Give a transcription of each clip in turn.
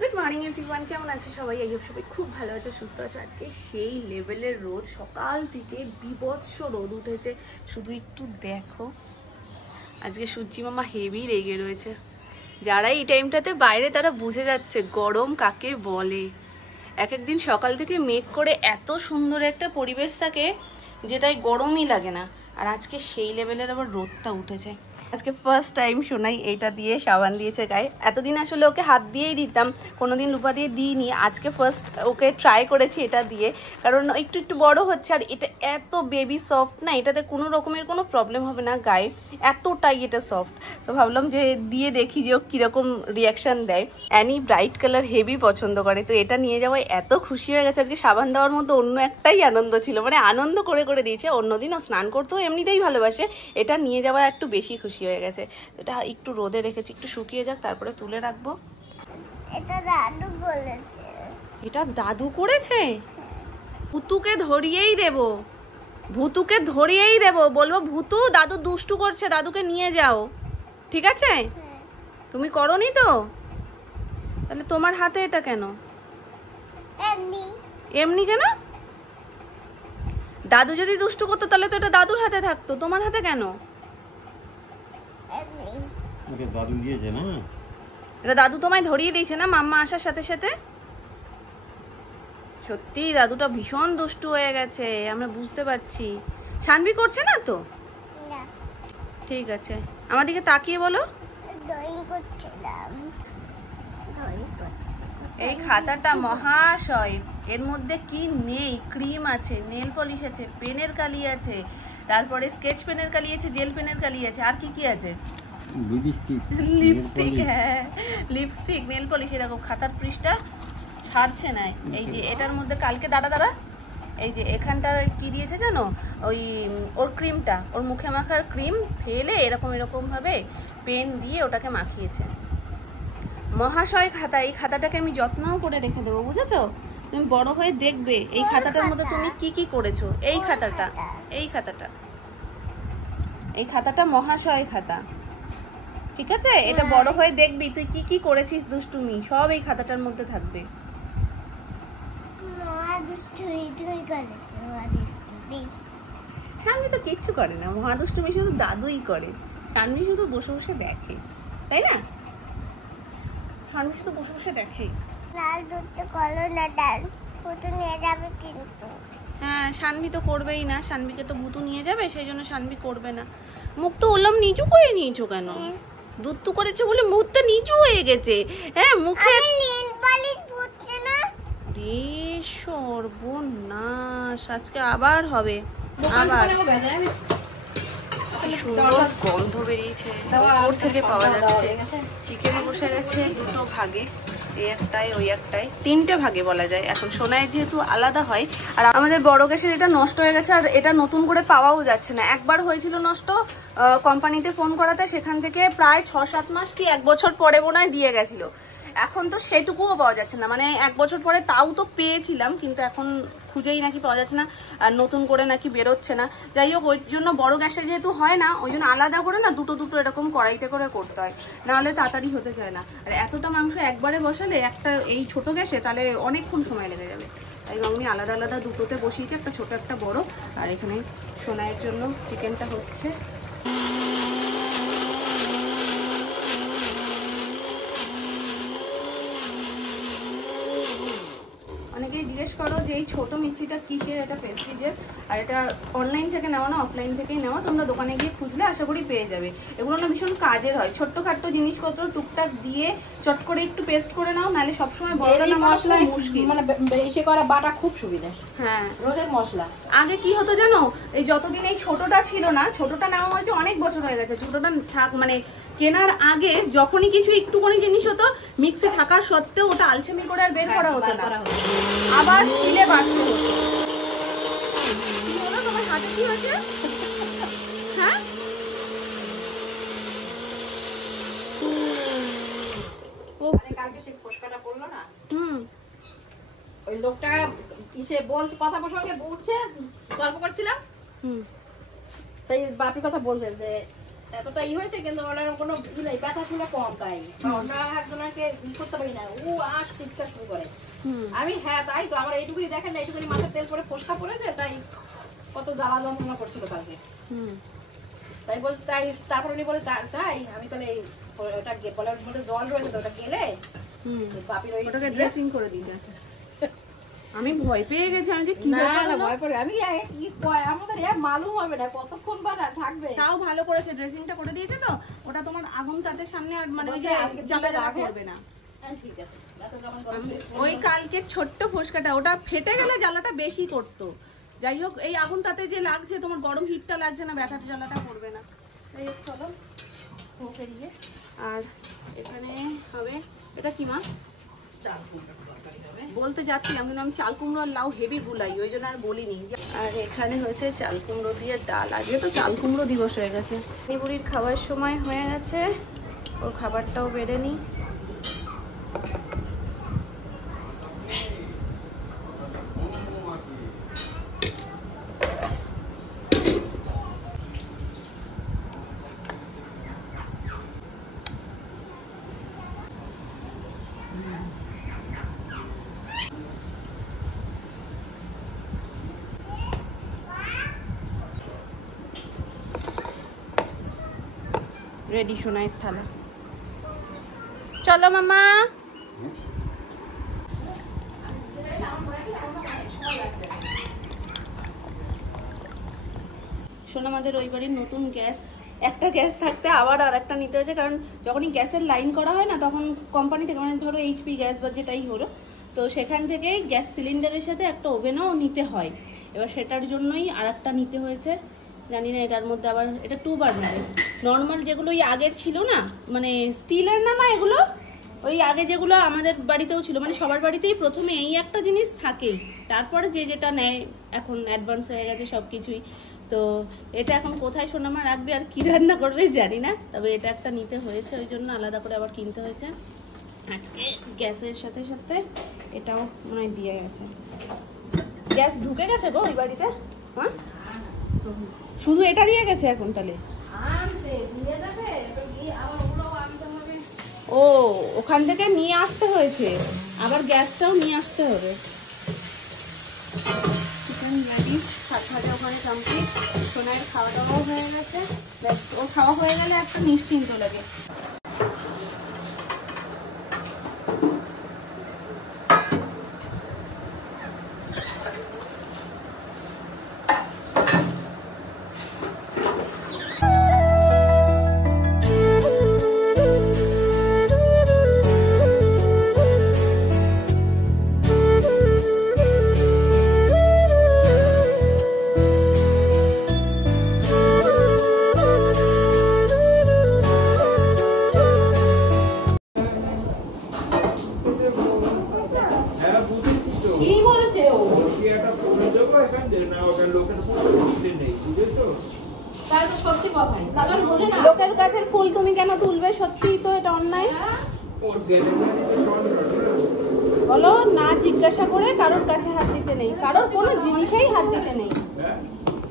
Good morning everyone, কেমন আছো সবাই? এই সবাই খুব ভালো আছো, সুস্থ আছো। আজকে সেই লেভেলের রোদ, সকাল থেকে বিভৎস রোদ উঠেছে। শুধু একটু দেখো, আজকে সূর্যি মামা হেভি রেগে রয়েছে। যারা এই টাইমটাতে বাইরে তারা বুঝে যাচ্ছে গরম কাকে বলে। এক একদিন সকাল থেকে মেঘ করে এত সুন্দর একটা পরিবেশ থাকে যেটাই গরমই লাগে না, আর আজকে সেই লেভেলের আবার রোদটা উঠেছে। আজকে ফার্স্ট টাইম সোনাই এইটা দিয়ে সাবান দিয়েছে গায়ে। এতদিন আসলে ওকে হাত দিয়েই দিতাম, কোনোদিন লুপা দিয়ে দিইনি। আজকে ফার্স্ট ওকে ট্রাই করেছি এটা দিয়ে, কারণ একটু একটু বড় হচ্ছে। আর এটা এত বেবি সফট না, এটাতে কোনো রকমের কোনো প্রবলেম হবে না গায়ে, এতটাই এটা সফট। তো ভাবলাম যে দিয়ে দেখি যে ও কীরকম রিয়াকশান দেয়। অ্যানি ব্রাইট কালার হেভি পছন্দ করে, তো এটা নিয়ে যাওয়ায় এত খুশি হয়ে গেছে। আজকে সাবান দেওয়ার মধ্যে অন্য একটাই আনন্দ ছিল, মানে আনন্দ করে করে দিয়েছে। অন্যদিন ও স্নান করতেও এমনিতেই ভালোবাসে, এটা নিয়ে যাওয়া একটু বেশি খুশি হয়ে গেছে। এটা একটু রোদে রেখেছি, একটু শুকিয়ে যাক, তারপরে তুলে রাখবো। এটা দাদু বলেছে। এটা দাদু করেছে? ভুতুকে ধরিয়েই দেব, ভুতুকে ধরিয়েই দেব, বলবো ভুতু দাদু দুষ্টু করছে, দাদুকে নিয়ে যাও, ঠিক আছে? তুমি করোনি তো? তাহলে তোমার হাতে এটা কেন? এমনি এমনি কেন? দাদু যদি দুষ্টু করতো তাহলে তো এটা দাদুর হাতে থাকতো, তোমার হাতে কেন? এমনি ওকে দাদু দিয়েছে না? এটা দাদু তোমায় ধরিয়ে দিয়েছে না মাম্মা আসার সাথে সাথে? সত্যি দাদুটা ভীষণ দুষ্টু হয়ে গেছে, আমরা বুঝতে পারছি। ছানবি করছে না তো? না, ঠিক আছে, আমার দিকে তাকিয়ে বলো। ড্রয়িং করছিলাম। এই খাতাটা মহাশয়, এর মধ্যে কি নেই? ক্রিম আছে, নেল পলিশ আছে, পেনের কালি আছে, তারপরে স্কেচ পেনের কালি আছে, জেল পেনের কালি আছে, আর কি কি আছে? লিপস্টিক। লিপস্টিক, হ্যাঁ লিপস্টিক, নেল পলিশ। দেখো খাতার পৃষ্ঠা ছাড়ছে না। এই যে এটার মধ্যে কালকে দাঁড়া এই যে এখানটার কি দিয়েছে জানো? ওই ওর ক্রিমটা, ওর মুখে মাখার ক্রিম ফেলে এরকম এরকম ভাবে পেন দিয়ে ওটাকে মাখিয়েছে। মহাশয় খাতা, এই খাতাটাকে আমি যত্ন করে রেখে দেবো, বুঝেছো? তুমি বড় হয়ে দেখবে এই খাতাটার মধ্যে তুমি কি কি করেছো। এই খাতাটা, এই খাতাটা, এই খাতাটা মহাশয় খাতা, ঠিক আছে? এটা বড় হয়ে দেখবি তুই কি কি করেছিস দুষ্টুমি, সব এই খাতাটার মধ্যে থাকবে। শানভি তো কিচ্ছু করে না, মহাদুষ্টুমি শুধু দাদুই করে। শানভি শুধু বসে বসে দেখে, তাই না? শানভি শুধু বসে বসে দেখে। লাল দুধটা কলো না, ডাল ফুটু নিয়ে যাবে কিন্তু। হ্যাঁ, শানভি তো করবেই না, শানভিকে তো ভুতু নিয়ে যাবে, সেই জন্য শানভি করবে না। মুখ তো ওলম নিচু করে নিয়েছো কেন? দুধ তো করেছে বলে মুখটা নিচু হয়ে গেছে। হ্যাঁ মুখে নীল পালিশ ফুটছে না। রে সর্বনাশ, আজকে আবার হবে। আবার কি সুন্দর গন্ধ বেরিয়েছে, ওপর থেকে পাওয়া যাচ্ছে। চিকেন বসে গেছে দুটো ভাগে, এই একটাই ওই একটাই, তিনটে ভাগে বলা যায়। এখন সোনায় যেহেতু আলাদা হয়, আর আমাদের বড় গ্যাসের এটা নষ্ট হয়ে গেছে, আর এটা নতুন করে পাওয়াও যাচ্ছে না। একবার হয়েছিল নষ্ট, কোম্পানিতে ফোন করাতে সেখান থেকে প্রায় 6-7 মাস কি 1 বছর পরে মনে হয় দিয়ে গেছিল। এখন তো সেটুকুও পাওয়া যাচ্ছে না, মানে 1 বছর পরে তাও তো পেয়েছিলাম, কিন্তু এখন খুঁজেই নাকি পাওয়া যাচ্ছে না, আর নতুন করে নাকি বেরোচ্ছে না। যাই হোক, ওই জন্য বড় গ্যাসে যেহেতু হয় না, ওই জন্য আলাদা করে না দুটো দুটো এরকম কড়াইতে করে করতে হয়, নাহলে তাড়াতাড়ি হতে চায় না। আর এতটা মাংস একবারে বসালে একটা এই ছোট গ্যাসে তাহলে অনেকক্ষণ সময় লেগে যাবে, তাই আমি আলাদা আলাদা দুটোতে বসিয়েছি, একটা ছোট একটা বড়। আর এখানে সোনাইয়ের জন্য চিকেনটা হচ্ছে। অনেকেই জিজ্ঞেস করো যে এই ছোট মিক্সিটা কিসের? এটা প্রেস্টিজের, আর এটা অনলাইন থেকে নেওয়া না অফলাইন থেকেই নেওয়া। তোমরা দোকানে গিয়ে খুঁজলে আশা করি পেয়ে যাবে। এগুলো না ভীষণ কাজের হয়, ছোট্টখাট্ট জিনিসপত্র টুকটাক দিয়ে চট করে একটু পেস্ট করে নাও, নাহলে সবসময় বড় মশলা মুশকিল, মানে বেশি করা বাটা খুব সুবিধা। হ্যাঁ রোজের মশলা। আগে কি হতো জানো, এই যতদিন এই ছোটটা ছিল না, ছোটটা নেওয়া হয়েছে অনেক বছর হয়ে গেছে, ছোটটা থাক মানে কেনার আগে যখনই কিছু একটুখানি জিনিস হতো, মিক্সি থাকা সত্ত্বেও ওটা আলসেমি করে আর বের করা হতো না, আবার শিলে বাটতে হতো। কি হলো তোমার হাতে, কি হয়েছে? হ্যাঁ কালকে সেই ফসকাটা পড়লো না, হুম, ওই লোকটা কিসে বলছে, কথা প্রসঙ্গে উঠছে, গল্প করছিলাম, তাই বাপির কথা বলছেন যে এতটা হয়েছে, কিন্তু ওনার কোনো ব্যথা ছিল কম, তাই ওনারা একজনকে করতে পারি না, ও আস চিৎকার শুরু করে। আমি হ্যাঁ তাই তো, আমার এইটুকুনি দেখেন না, এইটুকুনি মাথার তেল পরে ফোসকা পড়েছে, তাই কত জ্বালা যন্ত্রণা করছিল কালকে। তাই বল, তাই তারপর উনি বলে তাই আমি তাহলে ওটা পলার মধ্যে জল রয়েছে তো ওটা গেলে বাপির ওইটাকে ড্রেসিং করে দিতে। আমি ভয় পেয়ে গেছি, আমি যে কি না না ভয় পড়ে আমি কি আমাদের মালুম হবে না কতক্ষণ বার থাকবে। তাও ভালো করেছে, ড্রেসিংটা করে দিয়েছে তো, ওটা তোমার আগুন তাদের সামনে আর মানে ওই যে জ্বালা জ্বালা করবে না। ঠিক আছে, ওই কালকের ছোট্ট ফোসকাটা ওটা ফেটে গেলে জ্বালাটা বেশি করতো। যাই হোক, এই আগুন তাতে যে লাগছে তোমার গরম হিটটা লাগছে না, ব্যথার জ্বালাটা করবে না। যাই হোক চলো মুখে দিয়ে। আর এখানে হবে এটা কি মা? চাল কুমড়োর তরকারি হবে বলতে যাচ্ছিলাম, কিন্তু আমি চাল কুমড়ো আর লাউ হেভি গুলাই, ওই জন্য আর বলিনি। আর এখানে হয়েছে চাল কুমড়ো দিয়ে ডাল। আজকে তো চাল কুমড়ো দিবস হয়ে গেছে। নিবুড়ির খাবার সময় হয়ে গেছে, ওর খাবারটাও বেড়ে নি। রেডি সোনাইয়ের থালা। চলো মামা। শোনো, আমাদের ওই বাড়ির নতুন গ্যাস, একটা গ্যাস থাকতে আবার আর একটা নিতে হয়েছে, কারণ যখনই গ্যাসের লাইন করা হয় না, তখন কোম্পানি থেকে মানে ধরো এইচপি গ্যাস বা যেটাই হলো, তো সেখান থেকে গ্যাস সিলিন্ডারের সাথে একটা ওভেনও নিতে হয়। এবার সেটার জন্যই আর একটা নিতে হয়েছে। জানি না এটার মধ্যে আবার, এটা 2 বার্নারের। নর্মাল যেগুলো ওই আগের ছিল না, মানে স্টিলের না মা এগুলো, ওই আগে যেগুলো আমাদের বাড়িতেও ছিল, মানে সবার বাড়িতেই প্রথমে এই একটা জিনিস থাকেই, তারপরে যে যেটা নেয় এখন অ্যাডভান্স হয়ে গেছে সব কিছুই। তো এটা এখন কোথায় সোনামা রাখবে আর কি রান্না করবে জানি না, তবে এটা একটা নিতে হয়েছে, ওই জন্য আলাদা করে আবার কিনতে হয়েছে। আজকে গ্যাসের সাথে সাথে এটাও মনে হয় দিয়ে গেছে। গ্যাস ঢুকে গেছে গো ওই বাড়িতে? হ্যাঁ, শুধু এটা দিয়ে গেছে এখন তাহলে? ও, ওখান থেকে নিয়ে আসতে হয়েছে, আবার গ্যাসটাও নিয়ে আসতে হবে। ভাত ভাজা ওখানে কমপ্লিট, সোনার খাওয়া দাওয়াও হয়ে গেছে। ব্যাস, ওর খাওয়া হয়ে গেলে একটা নিশ্চিন্ত লাগে। লোকের গাছের ফুল তুমি কেন তুলবে? সত্যি তো এটা অন্যায়। বলো না, জিজ্ঞাসা করে কারোর কাছে হাত দিতে নেই, কারোর কোনো জিনিসেই হাত দিতে নেই।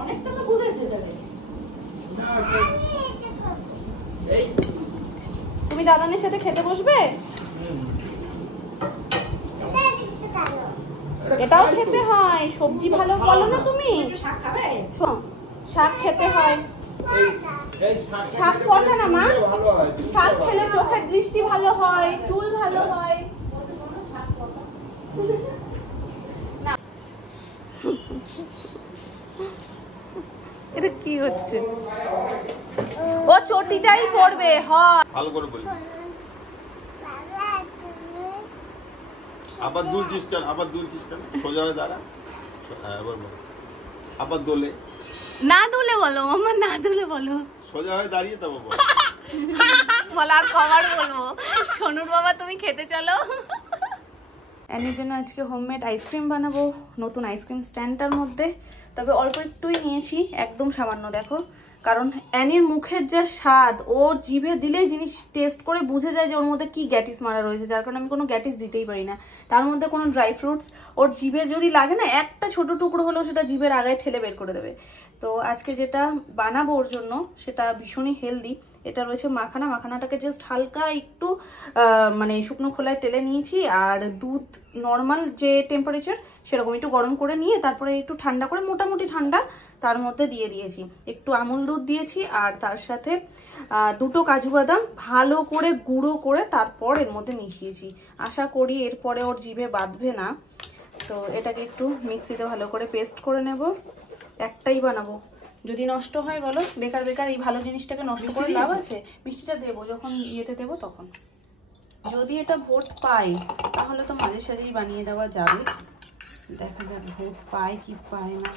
অনেকটা তো বুঝেছে তাহলে। তুমি দাদানের সাথে খেতে বসবে? এটাও খেতে হয়, সবজি ভালো বলো না তুমি? শাক খাবে? শাক খেতে হয়। শাক পচা না মা, শাক খেলে চোখের দৃষ্টি ভালো হয়, চুল ভালো হয়। এটা কি হচ্ছে? ও চটিটাই পড়বে। হয় ভালো করে বলি। আবার দুলছিস কেন? আবার দুলছিস কেন? সোজা হয়ে দাঁড়া। এবার বল। আবার দোলে। না দুলে বলো মামা, না দুলে বলো। সোজা হয়ে দাঁড়িয়ে তবে বল। বল আর কবার বলবো? সোনুর বাবা তুমি খেতে চলো। অ্যানির জন্য আজকে হোমমেড আইসক্রিম বানাবো নতুন আইসক্রিম স্ট্যান্ডটার মধ্যে। তবে অল্প একটুই নিয়েছি, একদম সামান্য। দেখো, কারণ অ্যানির মুখের যা স্বাদ, ওর জিভে দিলেই জিনিস টেস্ট করে বুঝে যায় যে ওর মধ্যে কি গ্যাটিস মারা রয়েছে, যার কারণে আমি কোনো গ্যাটিস দিতেই পারি না। তার মধ্যে কোনো ড্রাই ফ্রুটস ওর জিভে যদি লাগে না, একটা ছোট টুকরো হলেও সেটা জিভের আগায় ঠেলে বের করে দেবে। তো আজকে যেটা বানাবো ওর জন্য সেটা ভীষণই হেলদি, এটা রয়েছে মাখানা, মাখানাটাকে জাস্ট হালকা একটু মানে শুকনো খোলায় টেলে নিয়েছি, আর দুধ নর্মাল যে টেম্পারেচার সেরকম একটু গরম করে নিয়ে তারপরে একটু ঠান্ডা করে, মোটামুটি ঠান্ডা, তার মধ্যে দিয়ে দিয়েছি একটু আমুল দুধ দিয়েছি, আর তার সাথে 2টো কাজু বাদাম ভালো করে গুঁড়ো করে তারপর এর মধ্যে মিশিয়েছি। আশা করি এরপরে ওর জিভে বাঁধবে না। তো এটাকে একটু মিক্সিতে ভালো করে পেস্ট করে নেব। একটাই বানাবো, যদি নষ্ট হয় বলো, বেকার বেকার এই ভালো জিনিসটাকে নষ্ট করে লাভ আছে? মিষ্টিটা দেবো যখন ইয়েতে দেবো তখন। যদি এটা ভোট পাই তাহলে তো মাঝে সাঝেই বানিয়ে দেওয়া যাবে, দেখা যাক ভোট পায় কি পায় না।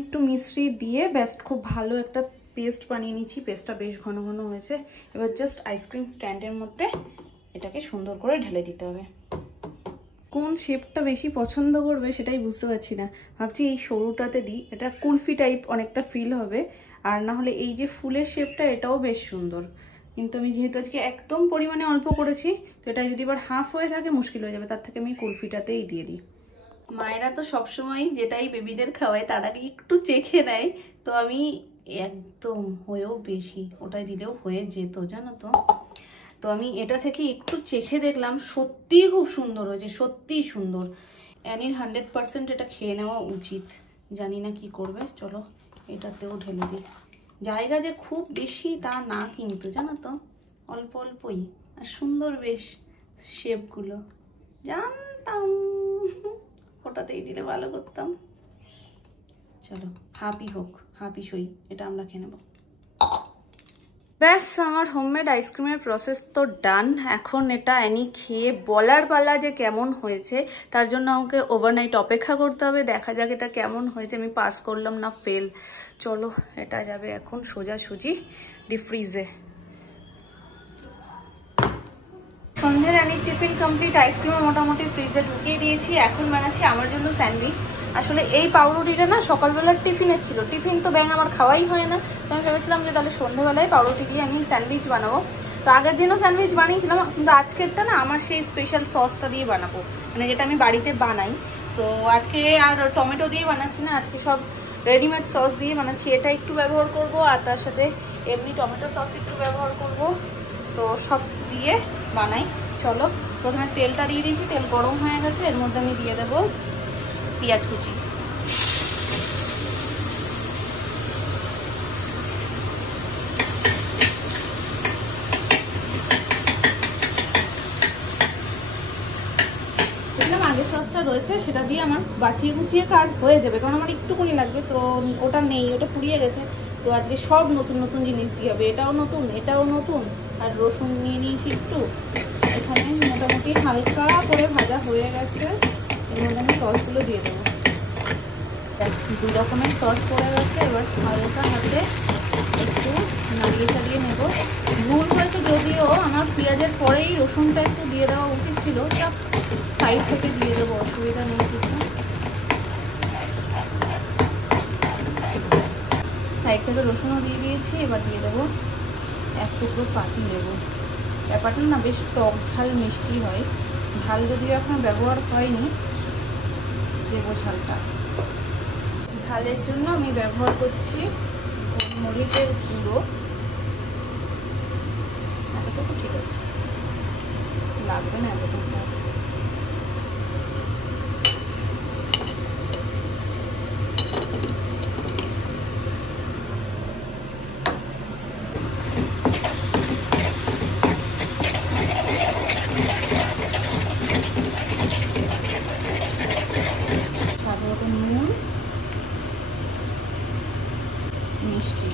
একটু মিশ্রি দিয়ে ব্যাস খুব ভালো একটা পেস্ট বানিয়ে নিচ্ছি। পেস্টটা বেশ ঘন ঘন হয়েছে। এবার জাস্ট আইসক্রিম স্ট্যান্ডের মধ্যে এটাকে সুন্দর করে ঢেলে দিতে হবে। কোন শেপটা বেশি পছন্দ করবে সেটাই বুঝতে পারছি না। ভাবছি এই সরুটাতে দিই, এটা কুলফি টাইপ অনেকটা ফিল হবে, আর না হলে এই যে ফুলের শেপটা এটাও বেশ সুন্দর। কিন্তু আমি যেহেতু আজকে একদম পরিমাণে অল্প করেছি, তো এটা যদি এবার হাফ হয়ে থাকে মুশকিল হয়ে যাবে, তার থেকে আমি কুলফিটাতেই দিয়ে দিই। মায়েরা তো সবসময় যেটাই বেবিদের খাওয়ায় তার আগে একটু চেখে নেয়, তো আমি একদম হয়েও বেশি ওটাই দিলেও হয়ে যেত জানো তো। তো আমি এটা থেকে একটু চেখে দেখলাম, সত্যিই খুব সুন্দর হয়েছে, সত্যিই সুন্দর। অ্যানির 100% এটা খেয়ে নেওয়া উচিত। জানি না কি করবে, চলো এটাতেও ঢেলে দিই। জায়গা যে খুব বেশি তা না, কিন্তু জানো তো অল্প অল্পই, আর সুন্দর বেশ শেপগুলো। জানতাম ওটাতেই দিলে ভালো করতাম। চলো হাফই হোক, হাফই সই, এটা আমরা খেয়ে নেব। ব্যাস আমার হোমমেড আইসক্রিমের প্রসেস তো ডান। এখন এটা অ্যানি খেয়ে বলার পালা যে কেমন হয়েছে, তার জন্য আমাকে ওভারনাইট অপেক্ষা করতে হবে। দেখা যাক এটা কেমন হয়েছে, আমি পাস করলাম না ফেল। চলো এটা যাবে এখন সোজাসুজি ডিপ ফ্রিজে। সন্ধ্যের অ্যানির টিফিন কমপ্লিট, আইসক্রিমও মোটামুটি ফ্রিজে ঢুকিয়ে দিয়েছি। এখন বানাচ্ছি আমার জন্য স্যান্ডউইচ। আসলে এই পাউরুটিটা না সকালবেলার টিফিনের ছিল, টিফিন তো ব্যাঙ আমার খাওয়াই হয় না, তো আমি ভেবেছিলাম যে তাহলে সন্ধ্যেবেলায় পাউরুটি দিয়ে আমি স্যান্ডউইচ বানাবো। তো আগের দিনও স্যান্ডউইচ বানিয়েছিলাম, কিন্তু আজকেরটা না আমার সেই স্পেশাল সসটা দিয়ে বানাবো, মানে যেটা আমি বাড়িতে বানাই। তো আজকে আর টমেটো দিয়ে বানাচ্ছি না, আজকে সব রেডিমেড সস দিয়ে বানাচ্ছি। এটা একটু ব্যবহার করব, আর তার সাথে এমনি টমেটো সস একটু ব্যবহার করব। তো সব দিয়ে বানাই। চলো প্রথমে তেলটা দিয়ে দিয়েছি, তেল গরম হয়ে গেছে, এর মধ্যে আমি দিয়ে দেবো পেঁয়াজ কুচি। দেখলাম আগের সসটা রয়েছে, সেটা দিয়ে আমার বাঁচিয়ে কুচিয়ে কাজ হয়ে যাবে, কারণ আমার একটুকুনি লাগবে, তো ওটা নেই, ওটা পুড়িয়ে গেছে। তো আজকে সব নতুন নতুন জিনিস দিয়ে হবে, এটাও নতুন, এটাও নতুন। আর রসুন নিয়ে নিয়েছি একটু, এখানে মোটামুটি হালকা করে ভাজা হয়ে গেছে। এর মধ্যে আমি সসগুলো দিয়ে দেবো। 2 রকমের সস পড়ে গেছে, এবার হালকা হাতে একটু নাড়িয়ে চাড়িয়ে নেব। ভুল হয়েছে যদিও, আমার পেঁয়াজের পরেই রসুনটা একটু দিয়ে দেওয়া উচিত ছিল, তা সাইড থেকে দিয়ে দেবো, অসুবিধা নেই কিছু। সাইড থেকে রসুনও দিয়ে দিয়েছি, এবার দিয়ে দেবো 1 টুকরো পাতি লেবু। ব্যাপারটা না বেশ টক ঝাল মিষ্টি হয়, ঝাল যদিও এখন ব্যবহার হয়নি, দেবো ঝালটা। ঝালের জন্য আমি ব্যবহার করছি মরিচের গুঁড়ো। এতটুকু ঠিক আছে, লাগবে না এতটুকু। নুন, মিষ্টি।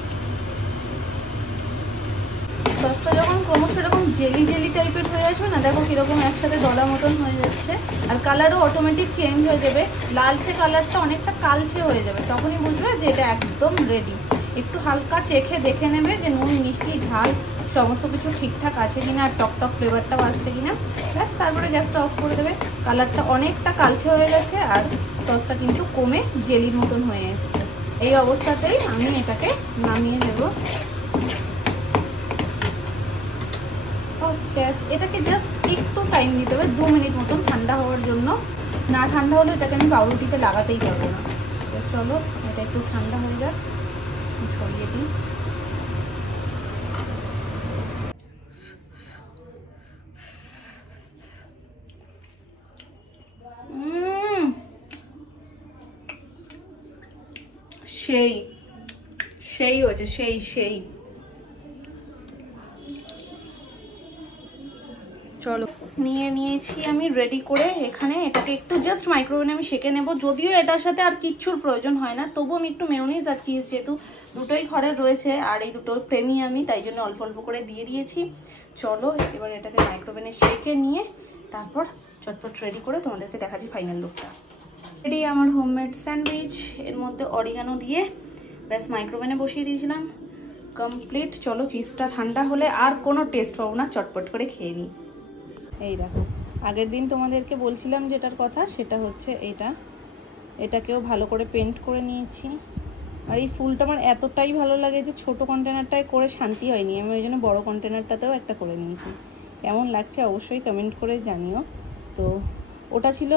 সসটা যখন ক্রমশ এরকম জেলি জেলি টাইপের হয়ে আসবে না, দেখো কিরকম একসাথে দলা মতন হয়ে যাচ্ছে, আর কালারও অটোমেটিক চেঞ্জ হয়ে যাবে, লালচে কালারটা অনেকটা কালচে হয়ে যাবে, তখনই বুঝবে যে এটা একদম রেডি। একটু হালকা চেখে দেখে নেবে যে নুন মিষ্টি ঝাল সমস্ত কিছু ঠিকঠাক আছে কিনা, আর টক টক ফ্লেভারটাও আসছে কিনা। ব্যাস তারপরে গ্যাসটা অফ করে দেবে। কালারটা অনেকটা কালচে হয়ে গেছে, আর সসটা কিন্তু কমে জেলির মতন হয়ে এসছে। এই অবস্থাতেই আমি এটাকে নামিয়ে নেব। এটাকে জাস্ট একটু টাইম দিতে হবে, 2 মিনিট মতন ঠান্ডা হওয়ার জন্য। না ঠান্ডা হলে এটাকে আমি পাউরুটিতে লাগাতেই পারবো না। তো চলো এটা একটু ঠান্ডা হয়ে যাক, ছড়িয়ে দিই। সেই সেই হয়েছে, সেই সেই। চলো নিয়ে নিয়েছি আমি রেডি করে এখানে। এটাকে একটু জাস্ট মাইক্রোওভেনে আমি সেঁকে নেব। যদিও এটার সাথে আর কিচ্ছুর প্রয়োজন হয় না, তবু আমি একটু মেয়োনিজ আর চিজ যেহেতু দুটোই ঘরে রয়েছে আর এই দুটো প্রেমী আমি, তাই জন্য অল্প অল্প করে দিয়ে দিয়েছি। চলো এবার এটাকে মাইক্রোওভেনে সেঁকে নিয়ে তারপর চটপট রেডি করে তোমাদেরকে দেখাচ্ছি ফাইনাল লুকটা। রেডি আমার হোমমেড স্যান্ডউইচ, এর মধ্যে অরিগানো দিয়ে ব্যাস মাইক্রোওভেনে বসিয়ে দিয়েছিলাম, কমপ্লিট। চলো চিজটা ঠান্ডা হলে আর কোনো টেস্ট পাবো না, চটপট করে খেয়ে নিই। এই দেখো, আগের দিন তোমাদেরকে বলছিলাম যেটার কথা, সেটা হচ্ছে এটাকেও ভালো করে পেন্ট করে নিয়েছি। আর এই ফুলটা আমার এতটাই ভালো লাগে যে ছোট কন্টেনারটায় করে শান্তি হয়নি, আমি ওই জন্য বড়ো কন্টেনারটাতেও একটা করে নিয়েছি। কেমন লাগছে অবশ্যই কমেন্ট করে জানিও। তো ওটা ছিল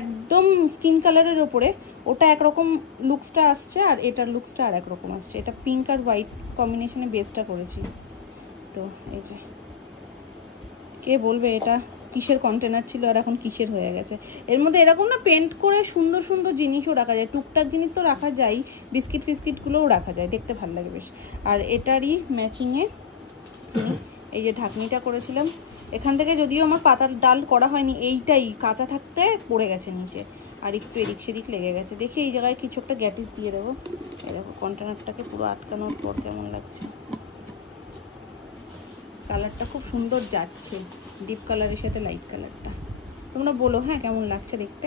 একদম স্কিন কালারের ওপরে, ওটা একরকম লুকসটা আসছে আর এটার লুকসটা আর একরকম আসছে। এটা পিঙ্ক আর হোয়াইট কম্বিনেশনে বেসটা করেছি। তো এই যে কে বলবে এটা কিসের কন্টেনার ছিল আর এখন কিসের হয়ে গেছে। এর মধ্যে এরকম না পেন্ট করে সুন্দর সুন্দর জিনিসও রাখা যায়, টুকটাক জিনিস তো রাখা যায়, বিস্কিট ফিস্কিটগুলোও রাখা যায়, দেখতে ভালো লাগে বেশ। আর এটারই ম্যাচিংয়ে এই যে ঢাকনিটা করেছিলাম, এখান থেকে যদিও আমার পাতার ডাল করা হয়নি, এইটাই কাঁচা থাকতে পড়ে গেছে নিচে আর একটু এদিক সেদিক লেগে গেছে। দেখি এই জায়গায় কিছু একটা গ্যাটিস দিয়ে দেবো। এই দেখো কন্টেনারটাকে পুরো আটকানোর পর কেমন লাগছে। কালারটা খুব সুন্দর যাচ্ছে, ডিপ কালারের সাথে লাইট কালারটা। তোমরা বলো হ্যাঁ কেমন লাগছে দেখতে।